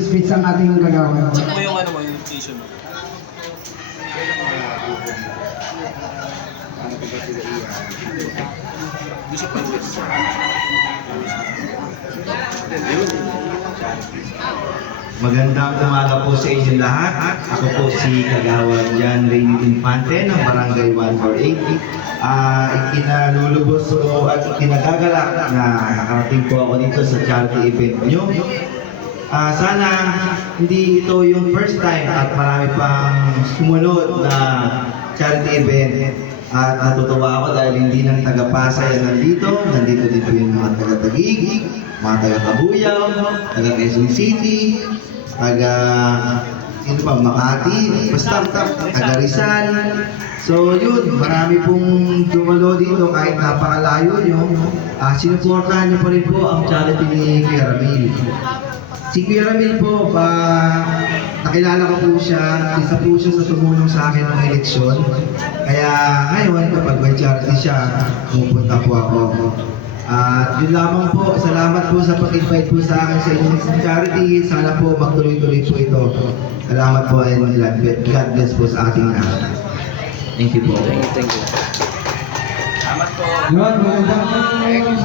speech ang ating gagawin. Check mo yung ano mo, yung station mo. Bishop Andres. Magandang umaga po sa inyo lahat. Ako po si Kagawad Jan Reynie Infante ng Barangay 148. Ikinalulubos ko at ikinagagalak na nakarating po ako dito sa charity event nyo. Sana hindi ito yung first time at marami pang sumunod na charity event. At natutuwa ako dahil hindi lang taga-Pasay ang nandito din po yung mga taga-Taguig, mga taga-Tabuyaw, taga-Quezon City, sino pa, Makati, basta taga-Rizal. So yun, marami pong dumalo dito kahit napakalayo nyo. Sinuportahan nyo pa rin po ang charity ni Kuya Ramil. Si Kuya Ramil po, nakilala ko po siya, isa po siya sa tumulong sa akin ng eleksyon. Kaya ngayon, kapag may charity siya, pupunta po ako. Yun lamang po, salamat po sa pag-invite po sa akin sa inyong charity. Sana po magtuloy-tuloy po ito. Salamat po and God bless po sa ating lahat. Thank you po. Thank you. Salamat po. Yun, magandang